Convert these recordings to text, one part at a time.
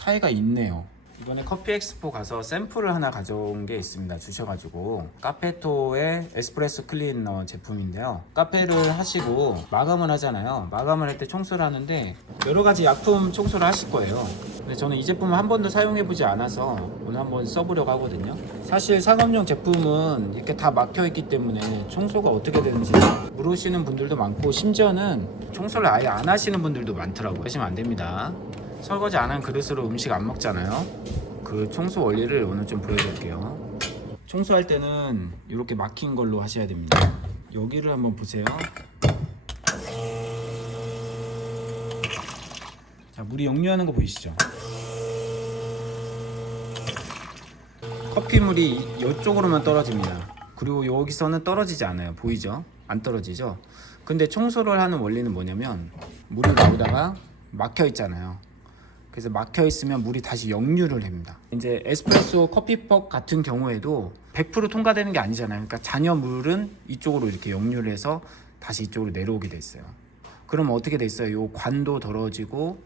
차이가 있네요. 이번에 커피 엑스포 가서 샘플을 하나 가져온 게 있습니다. 주셔가지고 카페토의 에스프레소 클리너 제품인데요. 카페를 하시고 마감을 하잖아요. 마감을 할 때 청소를 하는데 여러 가지 약품 청소를 하실 거예요. 근데 저는 이 제품을 한 번도 사용해보지 않아서 오늘 한번 써보려고 하거든요. 사실 상업용 제품은 이렇게 다 막혀있기 때문에 청소가 어떻게 되는지 물으시는 분들도 많고, 심지어는 청소를 아예 안 하시는 분들도 많더라고요. 하시면 안 됩니다. 설거지 안 한 그릇으로 음식 안 먹잖아요. 그 청소 원리를 오늘 좀 보여드릴게요. 청소할 때는 이렇게 막힌 걸로 하셔야 됩니다. 여기를 한번 보세요. 자, 물이 역류하는 거 보이시죠? 커피물이 이쪽으로만 떨어집니다. 그리고 여기서는 떨어지지 않아요. 보이죠? 안 떨어지죠? 근데 청소를 하는 원리는 뭐냐면, 물이 나오다가 막혀 있잖아요. 그래서 막혀 있으면 물이 다시 역류를 합니다. 이제 에스프레소 커피퍽 같은 경우에도 100% 통과되는 게 아니잖아요. 그러니까 잔여물은 이쪽으로 이렇게 역류를 해서 다시 이쪽으로 내려오게 돼 있어요. 그럼 어떻게 돼 있어요? 요 관도 더러워지고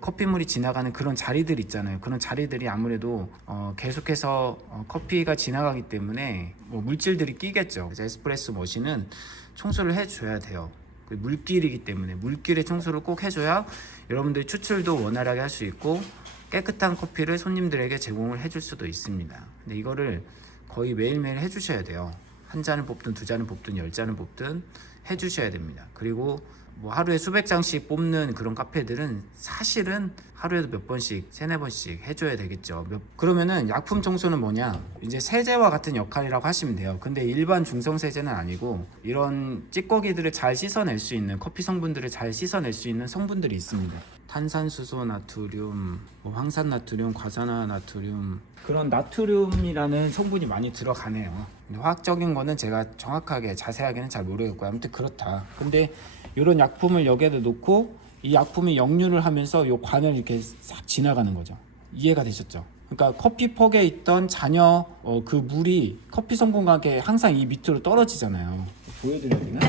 커피물이 지나가는 그런 자리들 있잖아요. 그런 자리들이 아무래도 계속해서 커피가 지나가기 때문에 뭐 물질들이 끼겠죠. 그래서 에스프레소 머신은 청소를 해줘야 돼요. 물길이기 때문에 물길의 청소를 꼭 해줘야 여러분들이 추출도 원활하게 할 수 있고 깨끗한 커피를 손님들에게 제공을 해줄 수도 있습니다. 근데 이거를 거의 매일매일 해주셔야 돼요. 한 잔을 뽑든 두 잔을 뽑든 10잔을 뽑든 해주셔야 됩니다. 그리고 뭐 하루에 수백 장씩 뽑는 그런 카페들은 사실은 하루에도 몇 번씩, 세네 번씩 해줘야 되겠죠. 그러면은 약품 청소는 뭐냐? 이제 세제와 같은 역할이라고 하시면 돼요. 근데 일반 중성 세제는 아니고 이런 찌꺼기들을 잘 씻어낼 수 있는, 커피 성분들을 잘 씻어낼 수 있는 성분들이 있습니다. 탄산수소 나트륨, 뭐 황산나트륨, 과산화나트륨, 그런 나트륨이라는 성분이 많이 들어가네요. 근데 화학적인 거는 제가 정확하게 자세하게는 잘 모르겠고요. 아무튼 그렇다. 근데 이런 약품을 여기에다 놓고 이 약품이 역류를 하면서 이 관을 이렇게 싹 지나가는 거죠. 이해가 되셨죠? 그러니까 커피퍽에 있던 잔여 그 물이 커피 성분과 함께 항상 이 밑으로 떨어지잖아요. 보여드려야 되나?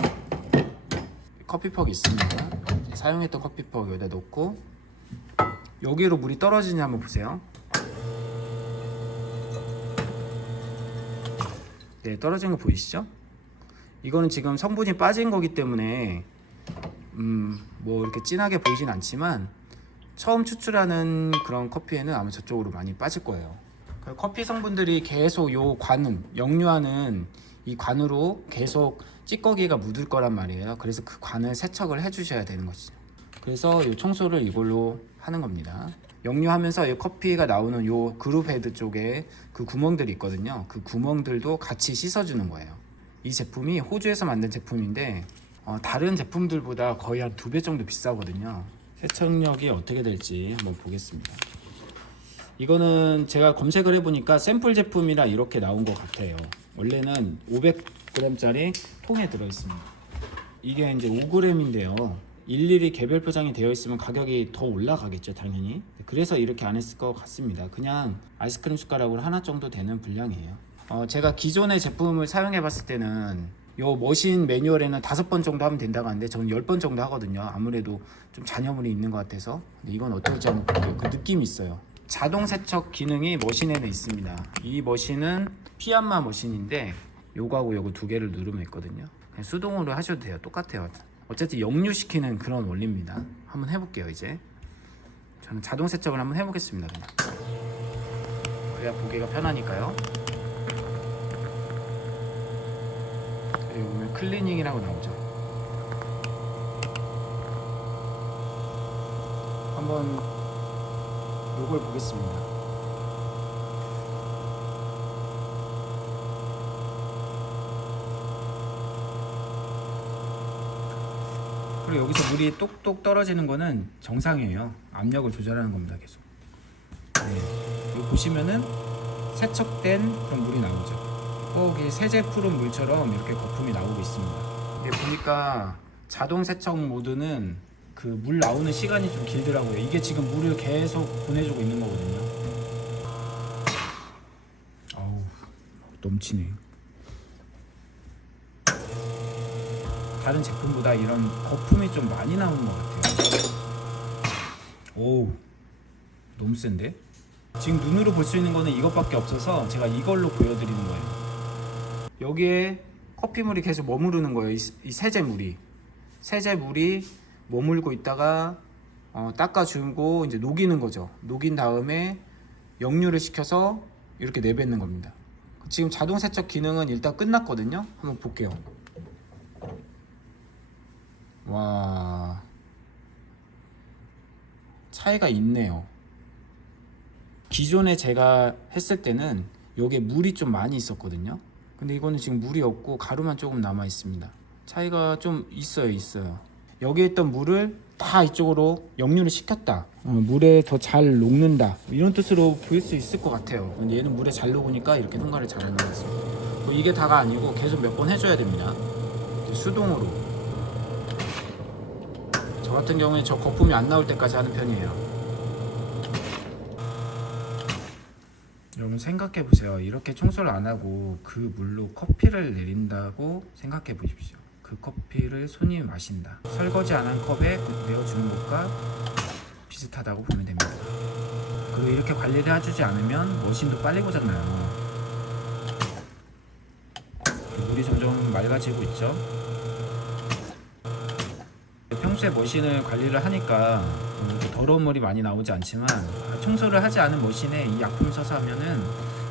커피퍽이 있습니다. 사용했던 커피퍽 여기다 놓고 여기로 물이 떨어지냐 한번 보세요. 네, 떨어진 거 보이시죠? 이거는 지금 성분이 빠진 거기 때문에 뭐 이렇게 진하게 보이진 않지만 처음 추출하는 그런 커피에는 아마 저쪽으로 많이 빠질 거예요. 커피 성분들이 계속 요 관음, 역류하는 이 관으로 계속 찌꺼기가 묻을 거란 말이에요. 그래서 그 관을 세척을 해주셔야 되는 것이죠. 그래서 이 청소를 이걸로 하는 겁니다. 역류하면서 이 커피가 나오는 요 그룹 헤드 쪽에 그 구멍들이 있거든요. 그 구멍들도 같이 씻어주는 거예요. 이 제품이 호주에서 만든 제품인데 다른 제품들보다 거의 한 2배 정도 비싸거든요. 세척력이 어떻게 될지 한번 보겠습니다. 이거는 제가 검색을 해보니까 샘플 제품이라 이렇게 나온 것 같아요. 원래는 500g짜리 통에 들어있습니다. 이게 이제 5g인데요. 일일이 개별 포장이 되어 있으면 가격이 더 올라가겠죠, 당연히. 그래서 이렇게 안 했을 것 같습니다. 그냥 아이스크림 숟가락으로 하나 정도 되는 분량이에요. 제가 기존의 제품을 사용해 봤을 때는 요 머신 매뉴얼에는 5번 정도 하면 된다고 하는데 저는 10번 정도 하거든요. 아무래도 좀 잔여물이 있는 것 같아서. 근데 이건 어떨지 한번 볼게요. 그 느낌이 있어요. 자동 세척 기능이 머신에는 있습니다. 이 머신은 피안마 머신인데 요거하고 요거 두 개를 누르면 있거든요. 그냥 수동으로 하셔도 돼요. 똑같아요. 어쨌든 역류시키는 그런 원리입니다. 한번 해볼게요. 이제 저는 자동 세척을 한번 해보겠습니다. 그냥. 그래야 보기가 편하니까요. 여기 보면 클리닝이라고 나오죠. 한번 요걸 보겠습니다. 그리고 여기서 물이 똑똑 떨어지는 거는 정상이에요. 압력을 조절하는 겁니다. 계속. 네. 여기 보시면은 세척된 그런 물이 나오죠. 꼭 이 세제 푸른 물처럼 이렇게 거품이 나오고 있습니다. 근데 보니까 자동 세척 모드는 그 물 나오는 시간이 좀 길더라고요. 이게 지금 물을 계속 보내주고 있는 거거든요. 아우, 넘치네. 다른 제품보다 이런 거품이 좀 많이 나오는 것 같아요. 오, 너무 센데? 지금 눈으로 볼 수 있는 거는 이것밖에 없어서 제가 이걸로 보여드리는 거예요. 여기에 커피물이 계속 머무르는 거예요. 이 세제물이 머물고 있다가 닦아주고 이제 녹이는 거죠. 녹인 다음에 역류를 시켜서 이렇게 내뱉는 겁니다. 지금 자동 세척 기능은 일단 끝났거든요. 한번 볼게요. 와, 차이가 있네요. 기존에 제가 했을 때는 여기에 물이 좀 많이 있었거든요. 근데 이거는 지금 물이 없고 가루만 조금 남아 있습니다. 차이가 좀 있어요. 여기에 있던 물을 다 이쪽으로 역류를 시켰다. 물에 더 잘 녹는다. 이런 뜻으로 보일 수 있을 것 같아요. 근데 얘는 물에 잘 녹으니까 이렇게 통과를 잘하는 것 같습니다. 뭐 이게 다가 아니고 계속 몇 번 해줘야 됩니다. 수동으로. 저 같은 경우에 저 거품이 안 나올 때까지 하는 편이에요. 여러분 생각해 보세요. 이렇게 청소를 안 하고 그 물로 커피를 내린다고 생각해 보십시오. 그 커피를 손님이 마신다. 설거지 안 한 컵에 내어주는 것과 비슷하다고 보면 됩니다. 그리고 이렇게 관리를 해주지 않으면 머신도 빨리 고장나요. 물이 점점 맑아지고 있죠. 평소에 머신을 관리를 하니까 더러운 물이 많이 나오지 않지만 청소를 하지 않은 머신에 이 약품을 써서 하면은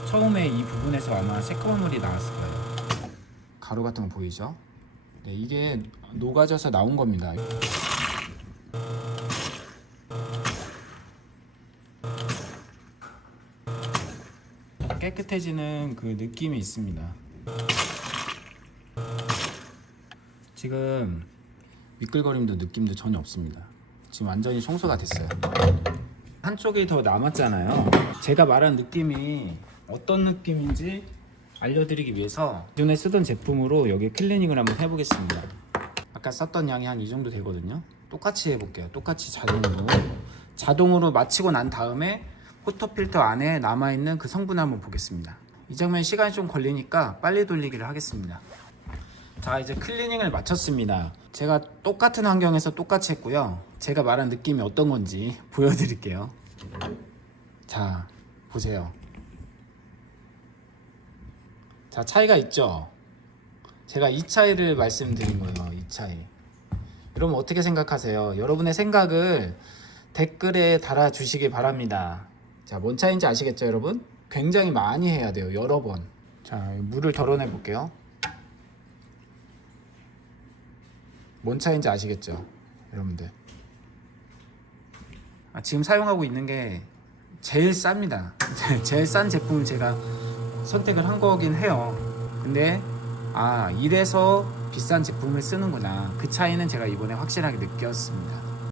처음에 이 부분에서 아마 새까만 물이 나왔을 거예요. 가루 같은 거 보이죠? 네, 이게 녹아져서 나온 겁니다. 깨끗해지는 그 느낌이 있습니다. 지금 미끌거림도 느낌도 전혀 없습니다. 지금 완전히 청소가 됐어요. 한쪽이 더 남았잖아요. 제가 말한 느낌이 어떤 느낌인지 알려드리기 위해서 기존에 쓰던 제품으로 여기 클리닝을 한번 해보겠습니다. 아까 썼던 양이 한 이 정도 되거든요. 똑같이 해볼게요. 똑같이 자동으로 마치고 난 다음에 포터필터 안에 남아있는 그 성분을 한번 보겠습니다. 이 장면 시간이 좀 걸리니까 빨리 돌리기를 하겠습니다. 자, 이제 클리닝을 마쳤습니다. 제가 똑같은 환경에서 똑같이 했고요. 제가 말한 느낌이 어떤 건지 보여드릴게요. 자, 보세요. 자, 차이가 있죠? 제가 이 차이를 말씀드린 거예요. 이 차이. 여러분 어떻게 생각하세요? 여러분의 생각을 댓글에 달아주시기 바랍니다. 자, 뭔 차이인지 아시겠죠, 여러분? 굉장히 많이 해야 돼요. 여러 번. 자, 물을 덜어내 볼게요. 뭔 차이인지 아시겠죠, 여러분들? 지금 사용하고 있는 게 제일 쌉니다. 제일 싼 제품을 제가 선택을 한 거긴 해요. 근데 이래서 비싼 제품을 쓰는구나. 그 차이는 제가 이번에 확실하게 느꼈습니다.